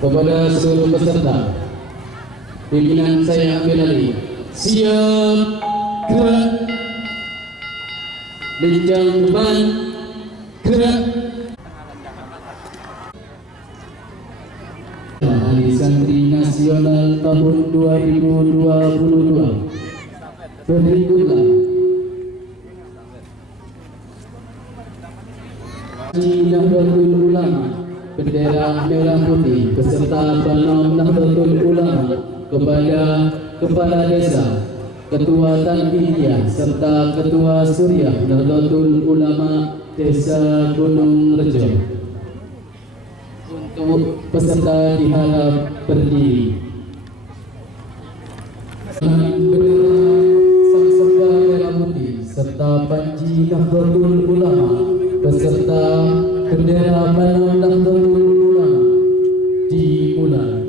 Kepada seluruh peserta, pimpinan saya ambil alih. Siap, gerak. Lencang depan, gerak. Hari Santri Nasional tahun 2022 berikutlah Nahdlatul Ulama, bendera merah putih beserta banner Nahdlatul Ulama kepada Kepala Desa, Ketua Tanfidiyah serta Ketua Suriah Nahdlatul Ulama Desa Gunung Rejo. Untuk peserta diharap berdiri. Bendera Sang Saka merah putih serta panji Nahdlatul Ulama beserta bendera banner Nahdlatul Ulama dimulai.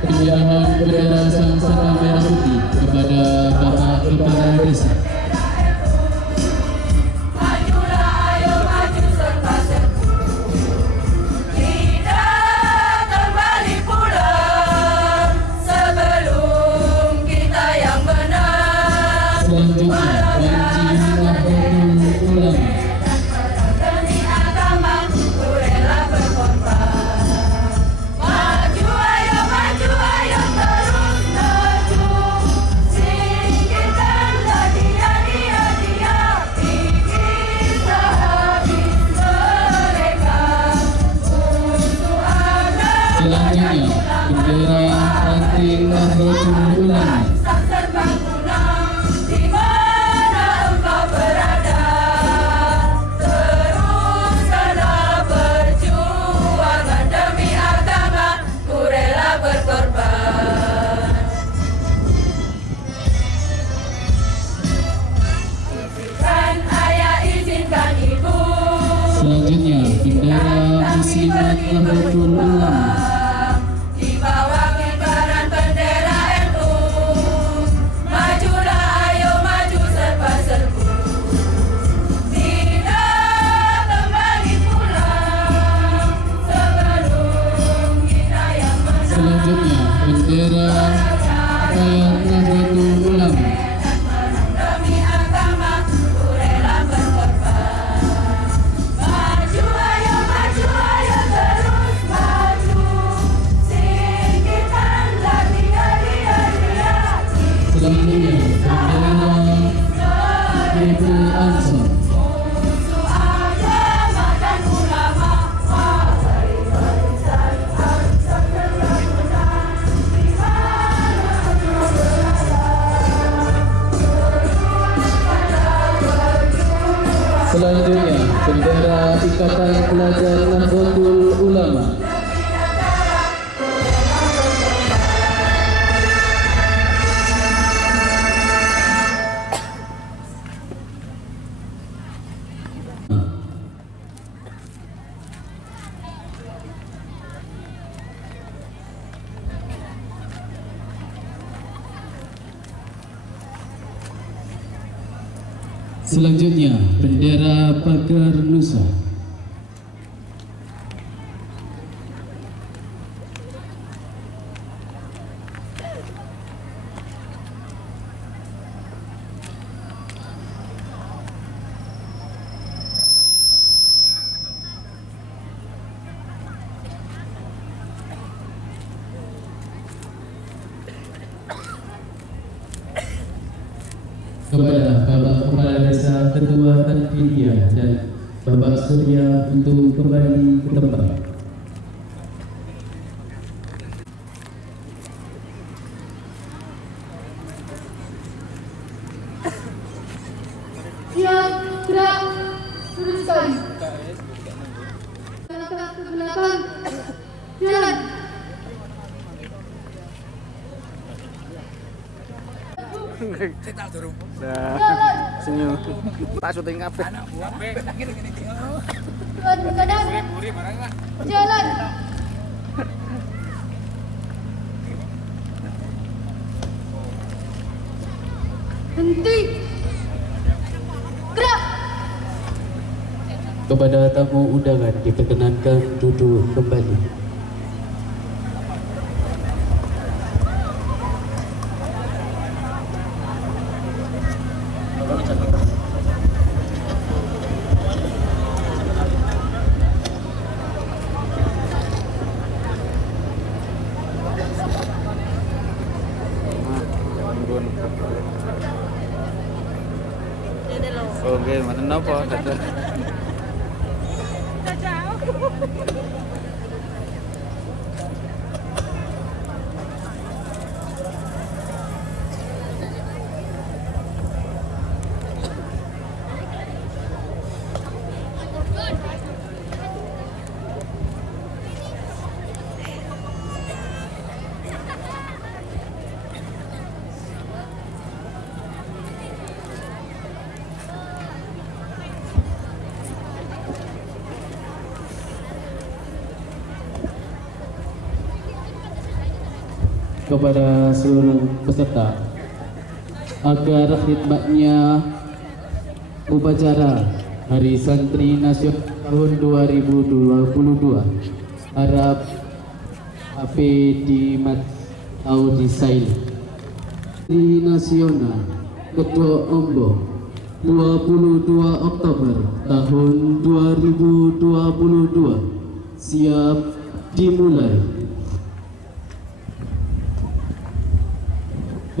Penyerahan bendera Sang Saka merah putih kepada Bapak Kepala Desa. Majulah, ayo maju serta serta. Tidak kembali pulang sebelum kita yang menang. Selanjutnya, panji Nahdlatul Ulama. Demi agama, ku rela berkorban. Maju, ayo terus maju. Singkirkanlah dia. Bisa habis mereka untuk agama. Selanjutnya, bendera ranting Nahdlatul Ulama. Sang serbaguna, di mana engkau berada, teruskanlah perjuangan demi agama, ku rela berkorban. Izinkan ayah, izinkan ibu, Selanjutnya, bendera Muslimat Nahdlatul Ulama. di bawah kibaran bendera NU. Majulah, ayo maju serba-serbu. Tidak kembali pulang sebelum kita yang menang. Selanjutnya, bendera Rakyat Nahdlatul Ulama. Demi agama, ku rela berkorban. Maju, ayo terus maju. Singkirkanlah dia. Selanjutnya, bendera PP Ansor. Musuh agama dan ulama, wahai barisan Ansor Serbaguna, di mana engkau berada, teruskanlah perjuangan. Selanjutnya, bendera Ikatan Pelajar Nahdlatul Ulama. Selanjutnya, bendera Pagar Nusa. Kepada Bapak Kepala Desa, Ketua Tanfidiyah dan Bapak Surya untuk kembali ke tempat. Nah, senyum. Tak syuting kabeh. Kanan. Jalan. Henti. Gerak. Kepada tamu undangan diperkenankan duduk kembali. Oke, mboten napa dadah. Kepada seluruh peserta agar khidmatnya upacara Hari Santri Nasional tahun 2022 harap HP di silent. Santri Nasional Ketua Ombo 22 Oktober tahun 2022 siap dimulai.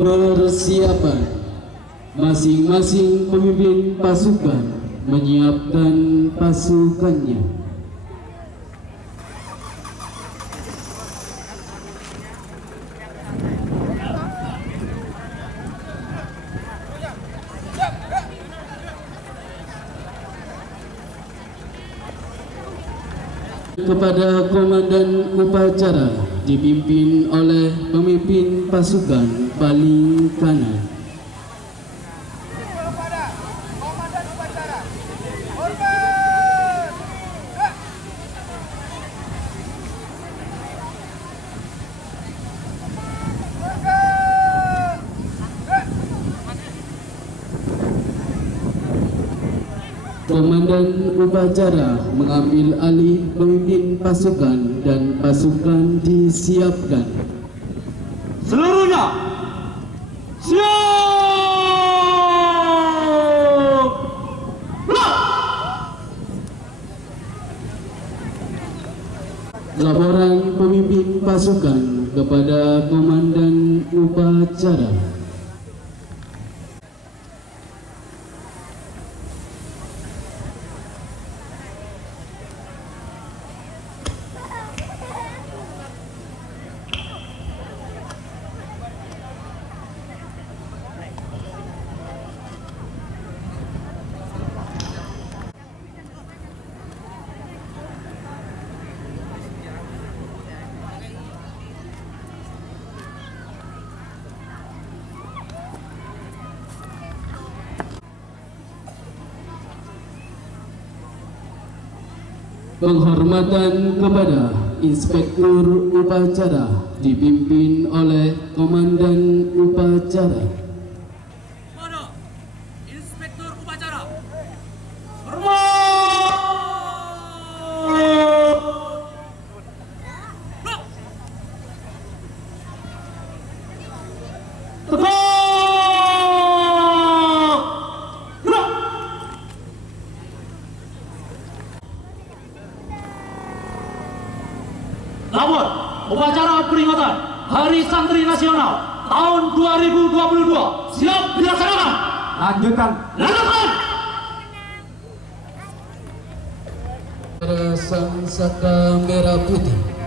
Persiapan. Masing-masing pemimpin pasukan menyiapkan pasukannya. Kepada komandan upacara dipimpin oleh pemimpin pasukan paling kanan. Komandan upacara, hormat. Komandan upacara mengambil alih pemimpin pasukan dan pasukan disiapkan. Seluruhnya siap. Laporan pemimpin pasukan kepada komandan upacara. Penghormatan kepada Inspektur Upacara dipimpin oleh Komandan Upacara. Mana? Inspektur upacara. Namun, upacara peringatan Hari Santri Nasional tahun 2022 siap dilaksanakan. Lanjutkan. Lanjutkan. Para Sang Saka Merah Putih.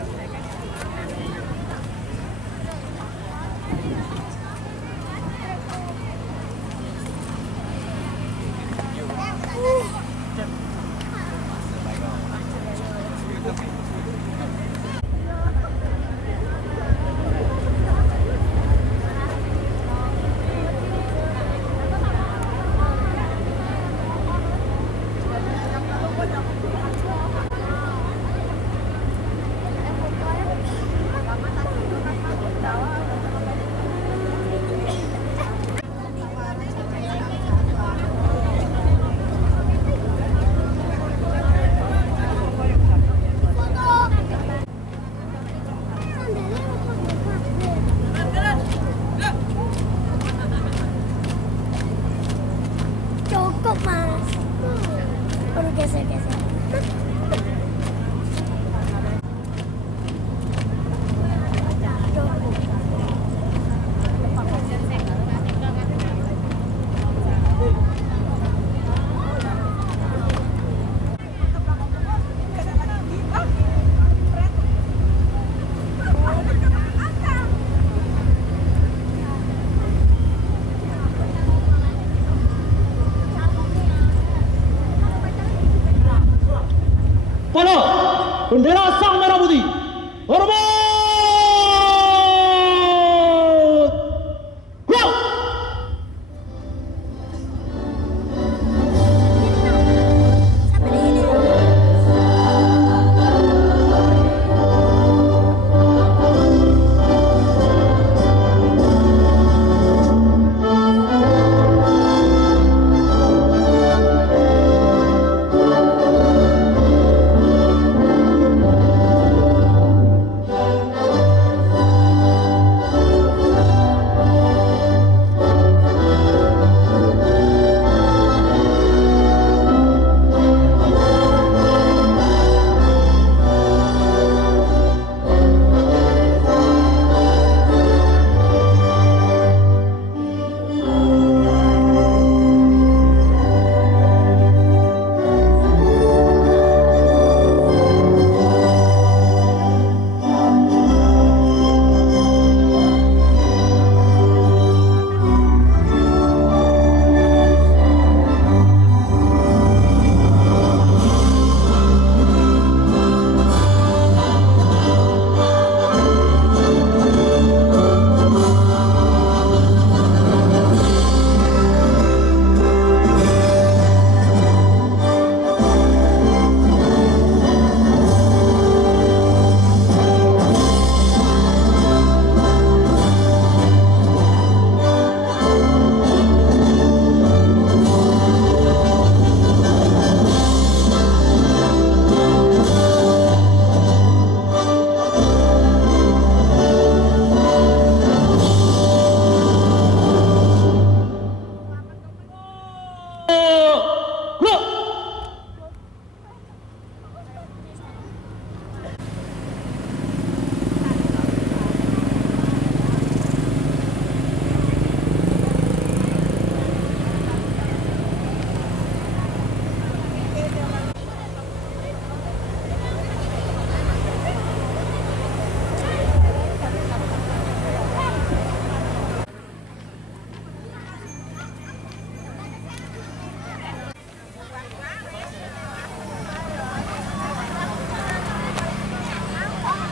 Pada bendera Sang Merah Putih. Hormat! Go!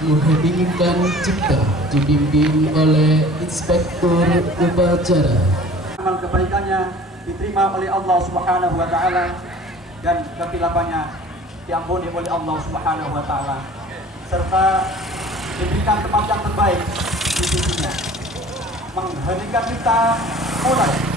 Mengheningkan cipta dibimbing oleh Inspektur Upacara. Amal kebaikannya diterima oleh Allah Subhanahu wa taala dan kekilafannya diampuni oleh Allah Subhanahu wa taala serta diberikan tempat yang terbaik di sisinya. Mengheningkan cipta mulai.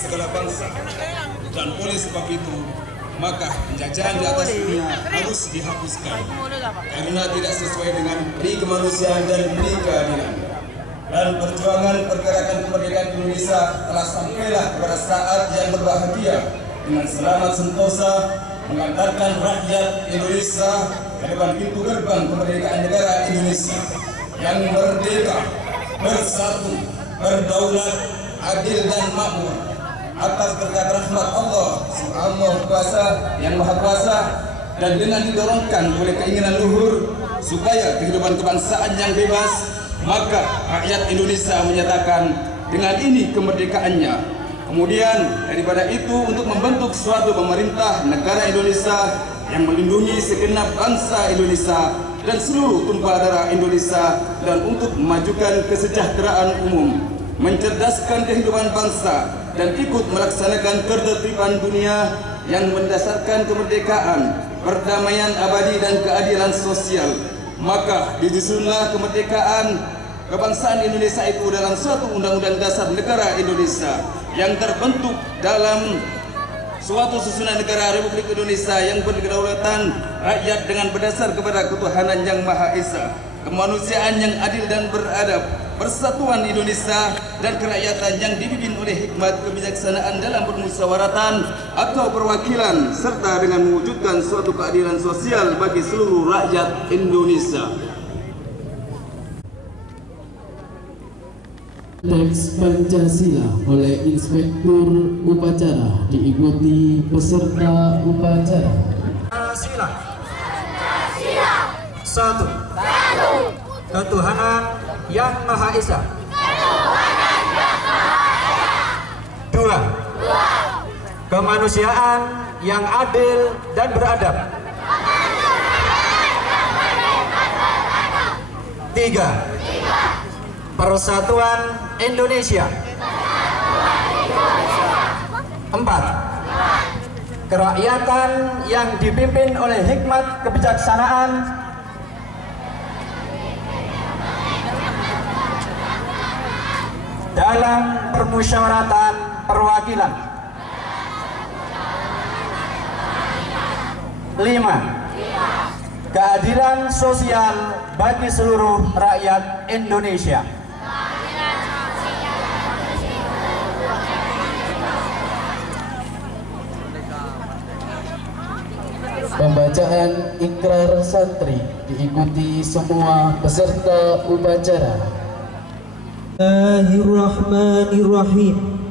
segala bangsa. Dan oleh sebab itu, maka penjajahan di atas dunia harus dihapuskan karena tidak sesuai dengan pri kemanusiaan dan pri keadilan. Dan perjuangan pergerakan kemerdekaan Indonesia telah sampailah kepada saat yang berbahagia dengan selamat sentosa mengantarkan rakyat Indonesia ke depan pintu gerbang kemerdekaan negara Indonesia yang merdeka, bersatu, berdaulat, adil dan makmur atas berkat rahmat Allah Subhanahu Kuasa yang Maha Kuasa, dan dengan didorongkan oleh keinginan luhur supaya kehidupan kebangsaan yang bebas, maka rakyat Indonesia menyatakan dengan ini kemerdekaannya. Kemudian daripada itu untuk membentuk suatu pemerintah negara Indonesia yang melindungi segenap bangsa Indonesia dan seluruh tumpah darah Indonesia, dan untuk memajukan kesejahteraan umum, mencerdaskan kehidupan bangsa, dan ikut melaksanakan ketertiban dunia yang mendasarkan kemerdekaan, perdamaian abadi dan keadilan sosial. Maka disusunlah kemerdekaan kebangsaan Indonesia itu dalam suatu undang-undang dasar negara Indonesia yang terbentuk dalam suatu susunan negara Republik Indonesia yang berkedaulatan rakyat dengan berdasar kepada ketuhanan yang Maha Esa, kemanusiaan yang adil dan beradab, persatuan Indonesia dan kerakyatan yang dipimpin oleh hikmat kebijaksanaan dalam permusyawaratan atau perwakilan, serta dengan mewujudkan suatu keadilan sosial bagi seluruh rakyat Indonesia. Teks Pancasila oleh Inspektur Upacara diikuti peserta upacara. Pancasila. Satu. Ketuhanan yang Maha Esa. Dua. Kemanusiaan yang adil dan beradab. Tiga. Persatuan Indonesia. Empat. Kerakyatan yang dipimpin oleh hikmat kebijaksanaan dalam permusyawaratan perwakilan. 5. Keadilan sosial bagi seluruh rakyat Indonesia. Pembacaan ikrar santri diikuti semua peserta upacara. Bismillahirrahmanirrahim.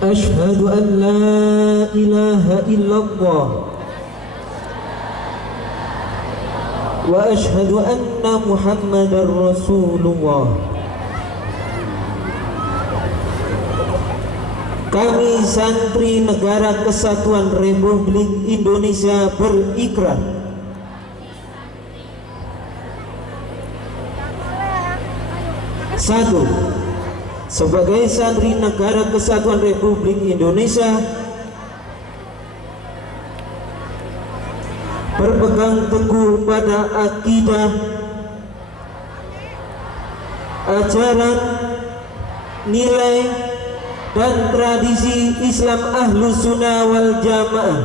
Asyhadu an la ilaha illallah wa asyhadu anna Muhammadar Rasulullah. Kami santri Negara Kesatuan Republik Indonesia berikrar satu, sebagai santri Negara Kesatuan Republik Indonesia berpegang teguh pada akidah, ajaran, nilai dan tradisi Islam Ahlus Sunnah wal Jamaah.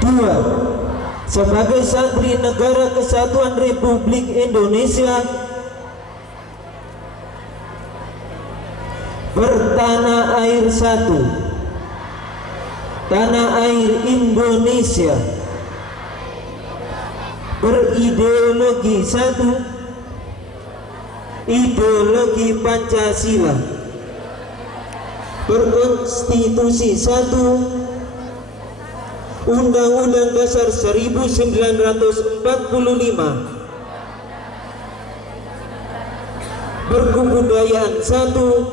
2. Sebagai santri Negara Kesatuan Republik Indonesia bertanah air satu, tanah air Indonesia, berideologi satu, ideologi Pancasila, berkonstitusi satu, Undang-Undang Dasar 1945, berkebudayaan satu,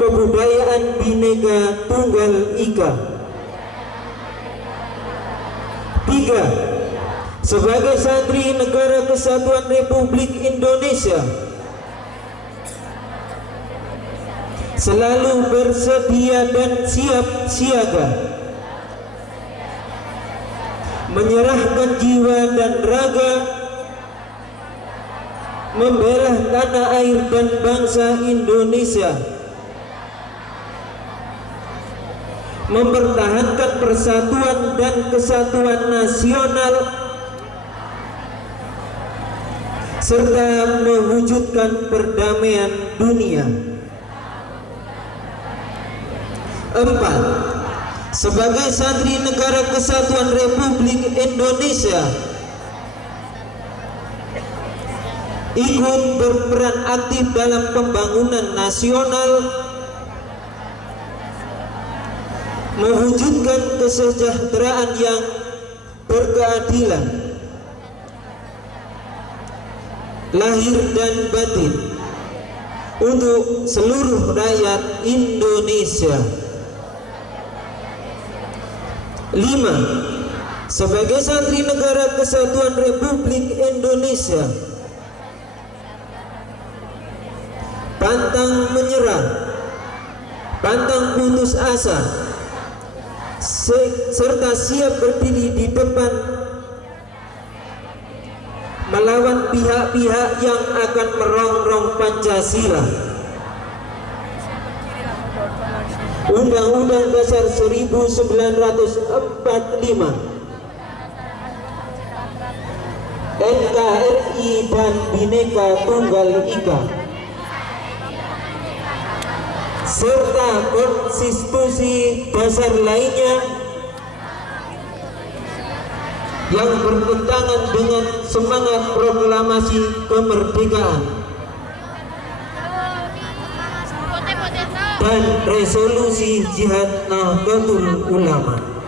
kebudayaan Bhinneka Tunggal Ika. 3. Sebagai santri Negara Kesatuan Republik Indonesia selalu bersedia dan siap siaga menyerahkan jiwa dan raga membela tanah air dan bangsa Indonesia, mempertahankan persatuan dan kesatuan nasional, serta mewujudkan perdamaian dunia. 4. Sebagai santri Negara Kesatuan Republik Indonesia, ikut berperan aktif dalam pembangunan nasional, mewujudkan kesejahteraan yang berkeadilan lahir dan batin untuk seluruh rakyat Indonesia. 5. Sebagai santri Negara Kesatuan Republik Indonesia, pantang menyerah, pantang putus asa, serta siap berdiri di depan melawan pihak-pihak yang akan merongrong Pancasila, Undang-Undang Dasar 1945, NKRI dan Bhinneka Tunggal Ika, serta konstitusi dasar lainnya yang bertentangan dengan semangat proklamasi kemerdekaan dan resolusi Jihad Nahdlatul Ulama.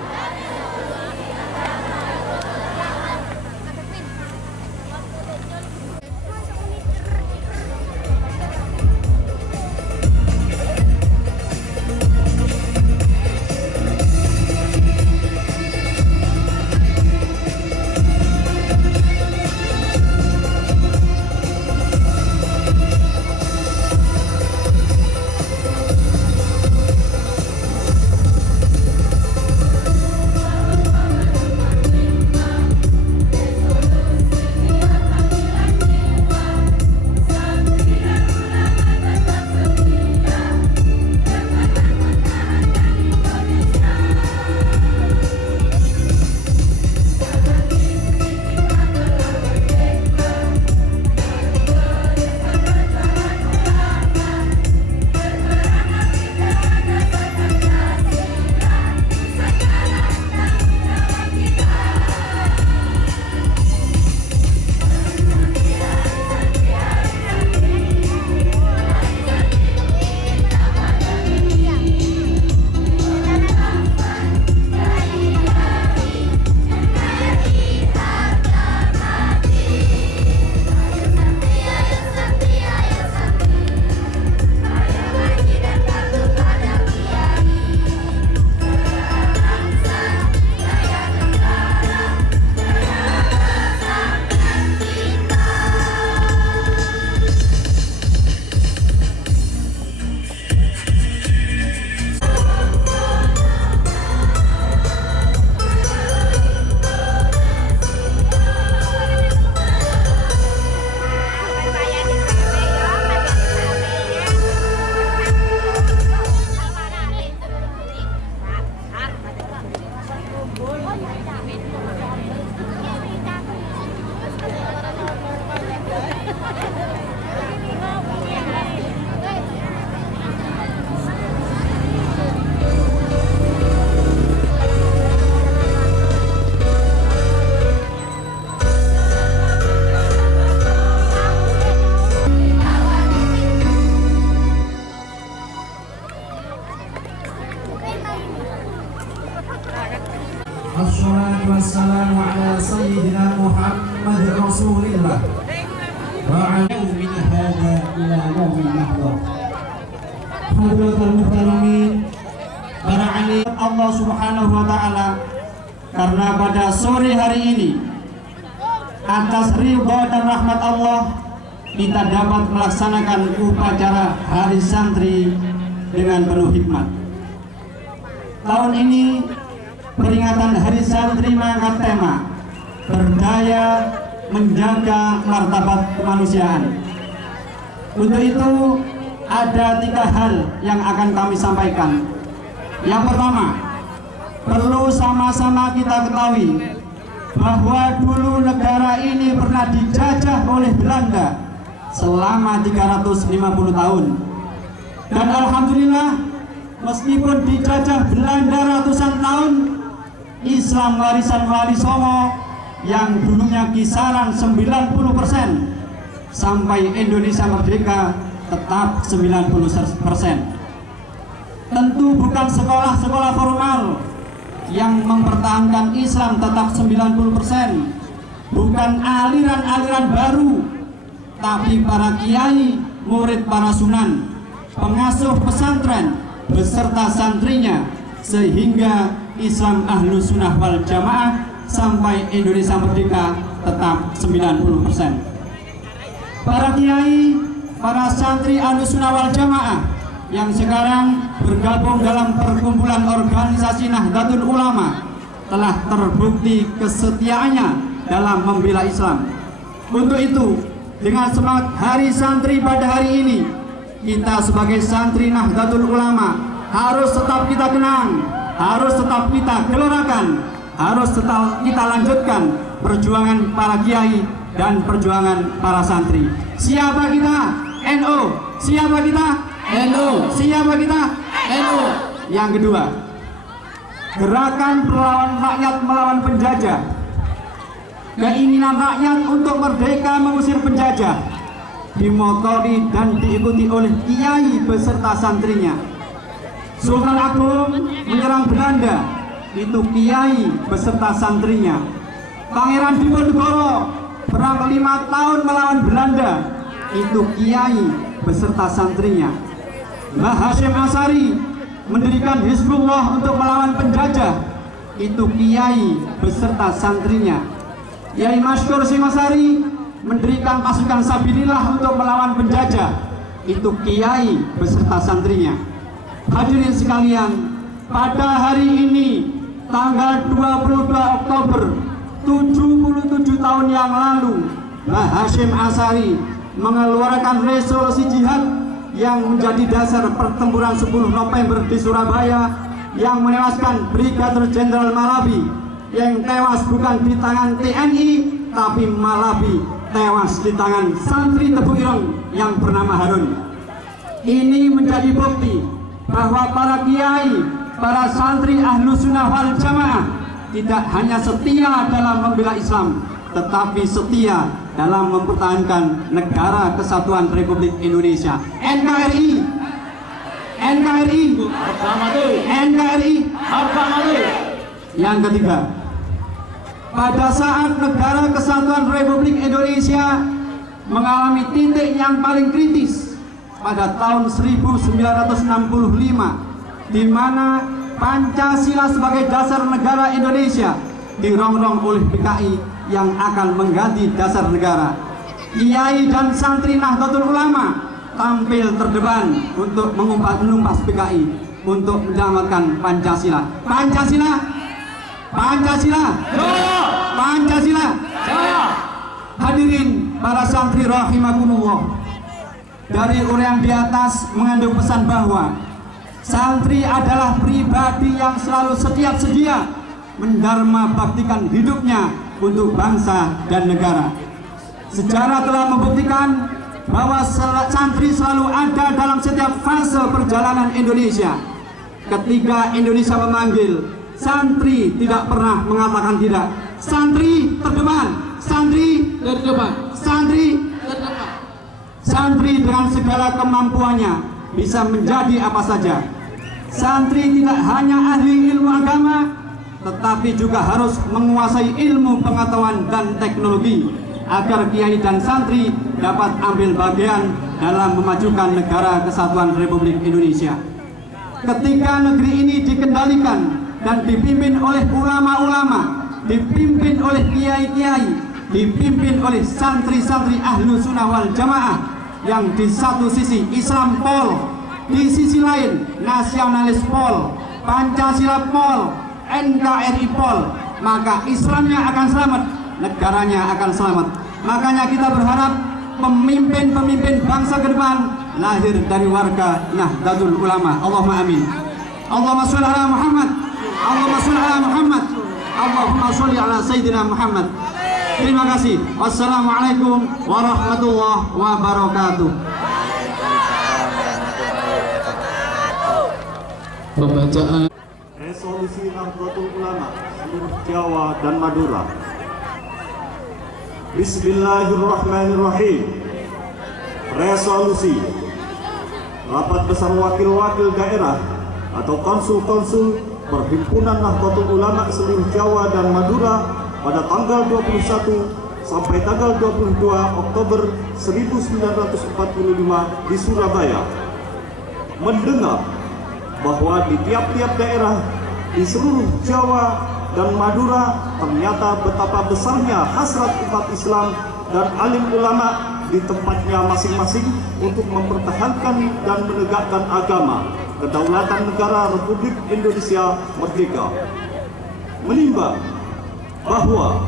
Assalatu wassalamu ala sayyidina Muhammad Rasulillah wa ala min hadha ila yawmin nahdha. Hadratul muhtaramin, para alim Allah Subhanahu wa taala, karena pada sore hari ini atas ridha dan rahmat Allah kita dapat melaksanakan upacara Hari Santri dengan penuh hikmat. Tahun ini peringatan Hari Santri mengangkat tema berdaya, menjaga martabat kemanusiaan. Untuk itu ada 3 hal yang akan kami sampaikan. Yang pertama, perlu sama-sama kita ketahui bahwa dulu negara ini pernah dijajah oleh Belanda selama 350 tahun. Dan alhamdulillah, meskipun dijajah Belanda ratusan tahun, Islam warisan Wali Songo yang dulunya kisaran 90% sampai Indonesia merdeka tetap 90%. Tentu bukan sekolah-sekolah formal yang mempertahankan Islam tetap 90%, bukan aliran-aliran baru, tapi para kiai, murid para sunan, pengasuh pesantren beserta santrinya, sehingga Islam Ahlus Sunnah wal Jamaah sampai Indonesia merdeka tetap 90%. Para kiai, para santri Ahlus Sunnah wal Jamaah yang sekarang bergabung dalam perkumpulan organisasi Nahdlatul Ulama telah terbukti kesetiaannya dalam membela Islam. Untuk itu, dengan semangat Hari Santri pada hari ini, kita sebagai santri Nahdlatul Ulama harus tetap kita kenang, harus tetap kita gelorakan, harus tetap kita lanjutkan perjuangan para kiai dan perjuangan para santri. Siapa kita? NU. Siapa kita? NU. Siapa kita? NU. Yang kedua, gerakan perlawan rakyat melawan penjajah. Keinginan rakyat untuk merdeka mengusir penjajah dimotori dan diikuti oleh kiai beserta santrinya. Sultan Agung menyerang Belanda, itu kiai beserta santrinya. Pangeran Diponegoro perang 5 tahun melawan Belanda, itu kiai beserta santrinya. Mbah Hasyim Asy'ari mendirikan Hizbullah untuk melawan penjajah, itu kiai beserta santrinya. Kiai Masyhur Singosari mendirikan pasukan Sabilillah untuk melawan penjajah, itu kiai beserta santrinya. Hadirin sekalian, pada hari ini tanggal 22 Oktober 77 tahun yang lalu, Mbah Hasyim Asy'ari mengeluarkan resolusi jihad yang menjadi dasar pertempuran 10 November di Surabaya yang menewaskan Brigadir Jenderal Malabi, yang tewas bukan di tangan TNI tapi Malabi tewas di tangan santri Tebu Ireng yang bernama Harun. Ini menjadi bukti bahwa para kiai, para santri Ahlus Sunnah wal Jamaah tidak hanya setia dalam membela Islam, tetapi setia dalam mempertahankan Negara Kesatuan Republik Indonesia. NKRI, NKRI, NKRI. Yang ketiga, pada saat Negara Kesatuan Republik Indonesia mengalami titik yang paling kritis pada tahun 1965, di mana Pancasila sebagai dasar negara Indonesia dirongrong oleh PKI yang akan mengganti dasar negara. Kiai dan santri Nahdlatul Ulama tampil terdepan untuk menumpas PKI untuk menyelamatkan Pancasila. Pancasila, Pancasila, Pancasila. Hadirin para santri rahimakumullah, dari uraian di atas mengandung pesan bahwa santri adalah pribadi yang selalu setiap sedia mendharma baktikan hidupnya untuk bangsa dan negara. Sejarah telah membuktikan bahwa santri selalu ada dalam setiap fase perjalanan Indonesia. Ketika Indonesia memanggil, santri tidak pernah mengatakan tidak. Santri terdepan, santri terdepan, santri terdepan. Santri dengan segala kemampuannya bisa menjadi apa saja. Santri tidak hanya ahli ilmu agama, tetapi juga harus menguasai ilmu pengetahuan dan teknologi agar kiai dan santri dapat ambil bagian dalam memajukan Negara Kesatuan Republik Indonesia. Ketika negeri ini dikendalikan dan dipimpin oleh ulama-ulama, dipimpin oleh kiai-kiai, dipimpin oleh santri-santri Ahlus Sunnah wal Jamaah yang di satu sisi Islam pol, di sisi lain nasionalis pol, Pancasila pol, NKRI pol, maka Islamnya akan selamat, negaranya akan selamat. Makanya kita berharap pemimpin-pemimpin bangsa ke depan lahir dari warga Nahdlatul Ulama. Allahumma amin. Allahumma sholli ala Muhammad. Allahumma sholli ala Muhammad. Allahumma sholli ala Sayyidina Muhammad. Terima kasih. Wassalamualaikum warahmatullahi wabarakatuh. Pembacaan Resolusi Nahdlatul Ulama seluruh Jawa dan Madura. Bismillahirrahmanirrahim. Resolusi Rapat Besar Wakil-Wakil Daerah atau Konsul-Konsul Perhimpunan Nahdlatul Ulama seluruh Jawa dan Madura pada tanggal 21 sampai tanggal 22 Oktober 1945 di Surabaya mendengar bahwa di tiap-tiap daerah di seluruh Jawa dan Madura ternyata betapa besarnya hasrat umat Islam dan alim ulama di tempatnya masing-masing untuk mempertahankan dan menegakkan agama, kedaulatan negara Republik Indonesia merdeka. Menimbang bahwa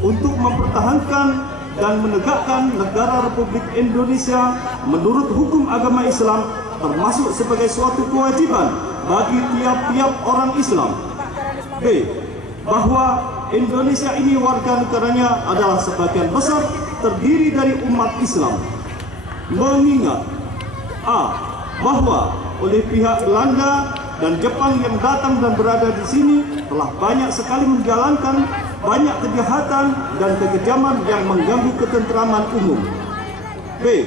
untuk mempertahankan dan menegakkan negara Republik Indonesia menurut hukum agama Islam termasuk sebagai suatu kewajiban bagi tiap-tiap orang Islam. B. Bahwa Indonesia ini warga negaranya adalah sebagian besar terdiri dari umat Islam. Mengingat A. Bahwa oleh pihak Belanda dan Jepang yang datang dan berada di sini telah banyak sekali menjalankan banyak kejahatan dan kekejaman yang mengganggu ketentraman umum. B.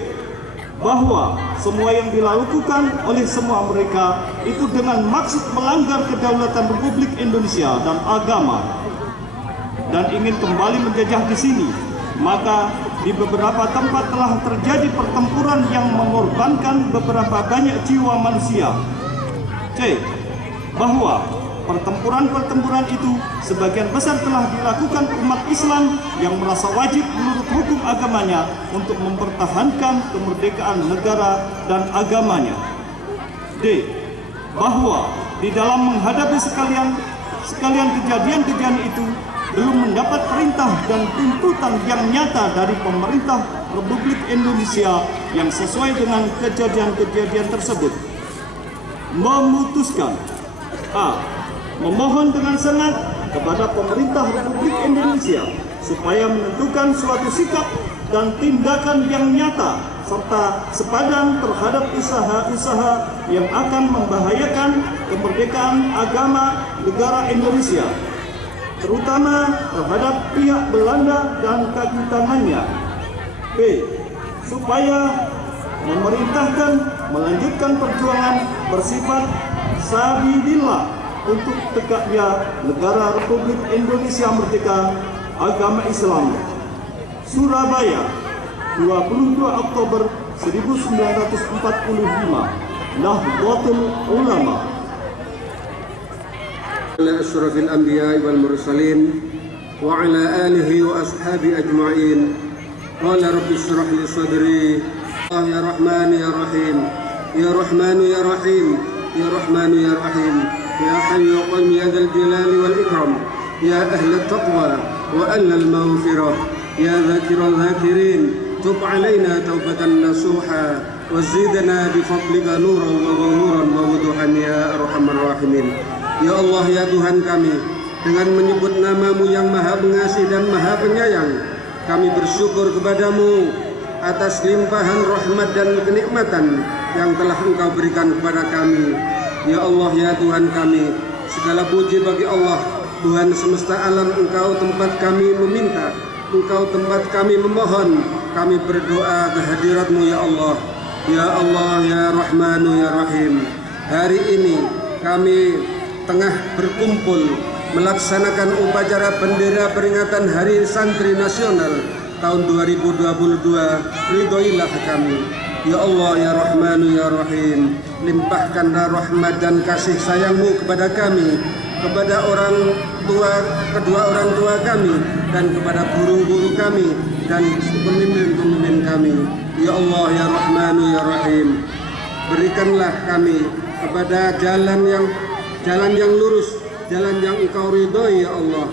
Bahwa semua yang dilakukan oleh semua mereka itu dengan maksud melanggar kedaulatan Republik Indonesia dan agama dan ingin kembali menjajah di sini. Maka di beberapa tempat telah terjadi pertempuran yang mengorbankan beberapa banyak jiwa manusia. C. Bahwa pertempuran-pertempuran itu sebagian besar telah dilakukan umat Islam yang merasa wajib menurut hukum agamanya untuk mempertahankan kemerdekaan negara dan agamanya. D. Bahwa di dalam menghadapi sekalian kejadian-kejadian itu belum mendapat perintah dan tuntutan yang nyata dari pemerintah Republik Indonesia yang sesuai dengan kejadian-kejadian tersebut. Memutuskan A. Memohon dengan sangat kepada pemerintah Republik Indonesia supaya menentukan suatu sikap dan tindakan yang nyata serta sepadan terhadap usaha-usaha yang akan membahayakan kemerdekaan agama negara Indonesia, terutama terhadap pihak Belanda dan kaki tangannya. B. Supaya memerintahkan melanjutkan perjuangan bersifat sabilillah untuk tegaknya negara Republik Indonesia merdeka agama Islam. Surabaya, 22 Oktober 1945. Nahdlatul Ulama. Ala asyrafil anbiya'i wal mursalin wa ala alihi wa ashabi ajma'in. Qala rabbi shrah li sadri. Ya Rahman ya Rahim. Ya Rahman ya Rahim. Ya Rahman ya Rahim. يا حي يا قيوم يا ذا الجلال والإكرام يا أهل التقوى وأهل المغفرة يا ذاكر الذاكرين تب علينا توبة نصوحا وزدنا بفضلك نورا وظهورا ووضوحا يا أرحم الراحمين. Ya Allah ya Tuhan kami, dengan menyebut namamu yang maha pengasih dan maha penyayang, kami bersyukur kepadamu atas limpahan rahmat dan kenikmatan yang telah Engkau berikan kepada kami. Ya Allah ya Tuhan kami, segala puji bagi Allah, Tuhan semesta alam. Engkau tempat kami meminta, Engkau tempat kami memohon, kami berdoa kehadirat-Mu ya Allah. Ya Allah ya Rahmanu ya Rahim. Hari ini kami tengah berkumpul melaksanakan upacara bendera peringatan Hari Santri Nasional tahun 2022. Ridhoilah kami. Ya Allah ya Rahmanu ya Rahim, limpahkanlah rahmat dan kasih sayang-Mu kepada kami, kepada kedua orang tua kami, dan kepada guru-guru kami dan pemimpin-pemimpin kami. Ya Allah ya Rahmanu ya Rahim, berikanlah kami kepada jalan yang lurus, jalan yang Engkau ridhoi ya Allah.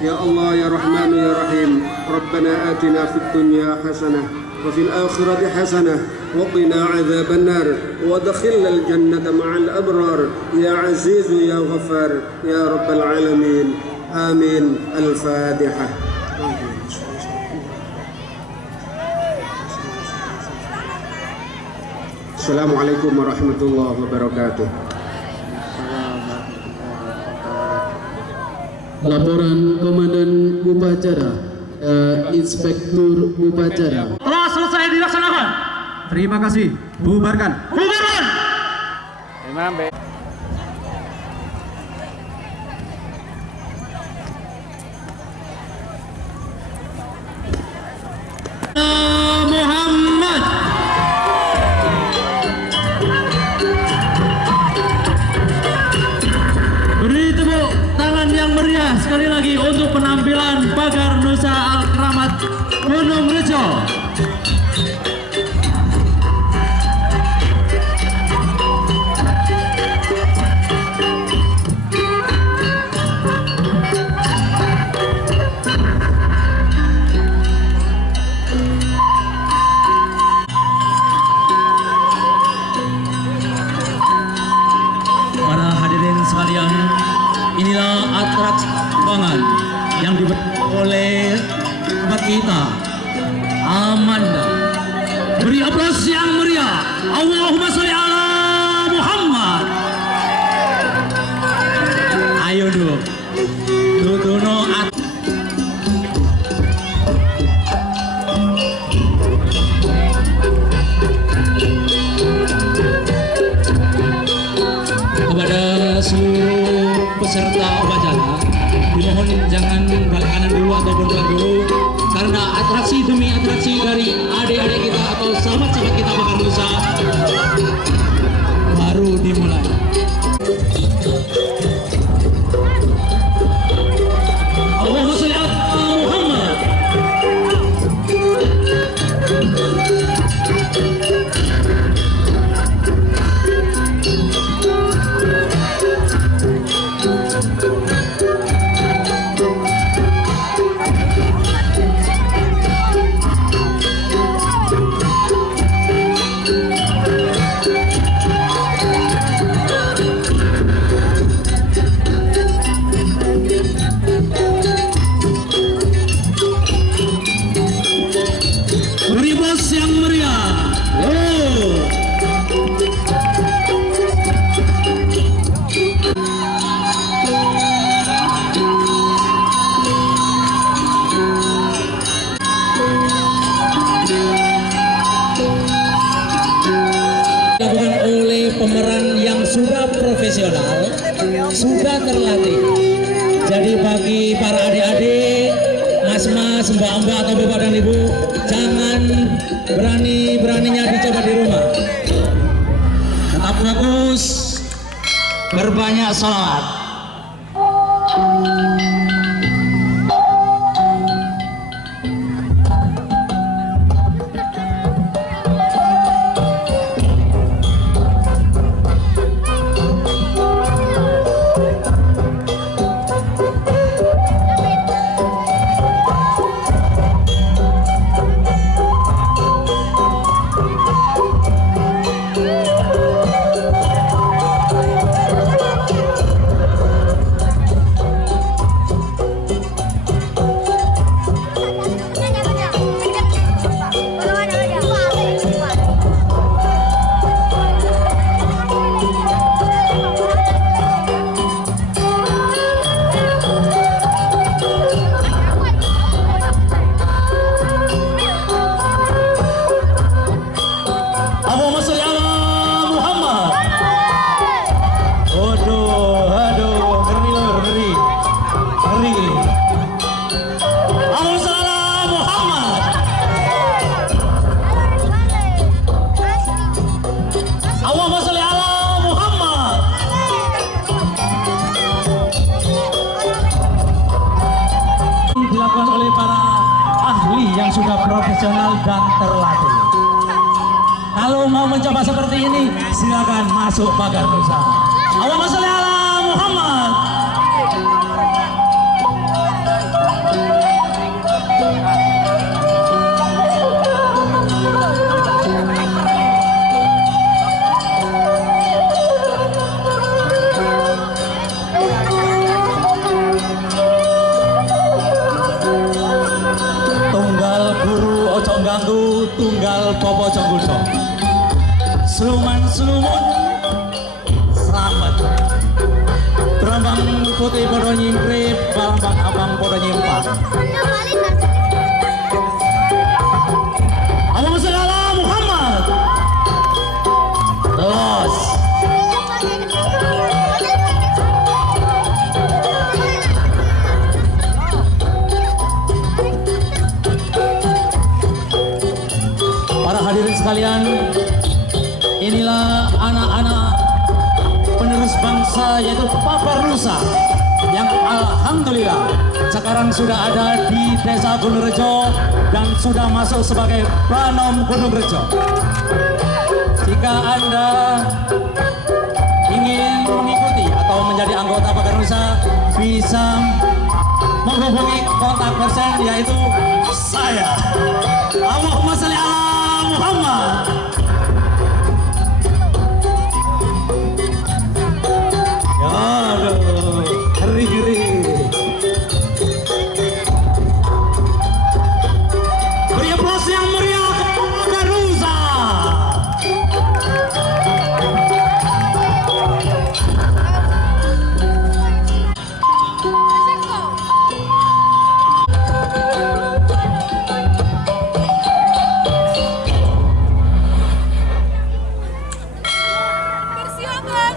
يا الله يا رحمن يا رحيم ربنا آتنا في الدنيا حسنة وفي الآخرة حسنة وقنا عذاب النار وادخلنا الجنة مع الأبرار يا عزيز يا غفار يا رب العالمين آمين. الفاتحة. Assalamualaikum warahmatullahi wabarakatuh. Laporan Komandan Upacara, Inspektur Upacara. Telah selesai dilaksanakan. Terima kasih. Bubarkan. Bubarkan. Muhammad. Beri tepuk tangan yang meriah sekali lagi untuk penampilan Pagar Nusa Al Keramat Gunung Rejo. Para hadirin sekalian, inilah atraksi keuangan yang diberikan oleh tempat kita, Amanda. Beri aplaus yang meriah. Allahumma sholli ala Muhammad. Ayo dulu. Tutuno kepada seluruh peserta upacara, dimohon jangan balik kanan dulu ataupun belakang dulu, karena atraksi demi atraksi dari adik-adik kita atau sahabat-sahabat kita Pagar Nusa baru dimulai. Allahumma sholli ala Muhammad. Beri bos yang meriah. Dilakukan oleh pemeran yang sudah profesional, sudah terlatih. Jadi bagi para adik-adik, mas-mas, mbak-mbak atau bapak dan ibu, jangan berani-beraninya dicoba di rumah. Tetap fokus, berbanyak sholawat. Allahumma sholli ala Muhammad. Aduh, ngeri lor, ngeri. Allahumma sholli ala Muhammad. Allahumma sholli ala Muhammad. Dilakukan oleh para ahli yang sudah profesional dan terlatih. Kalau mau mencoba seperti ini, silakan masuk Pagar Nusa. Allahumma sholli ala Muhammad. Bojong Guldo. Seluman-selumun selamat. Berambang putih podo nyingkrip, berambang abang podo nyimpak. Allahumma sholli ala Muhammad. Los. Para hadirin sekalian, inilah anak-anak penerus bangsa yaitu Papa Rusa yang alhamdulillah sekarang sudah ada di Desa Gunung Rejo dan sudah masuk sebagai Pranom Gunung Rejo. Jika Anda ingin mengikuti atau menjadi anggota Papa Rusa, bisa menghubungi kontak person yaitu saya. Allahumma sholli ala Muhammad. Aduh, ngeri. Beri aplaus yang meriah kepada Rusa. Persilakan.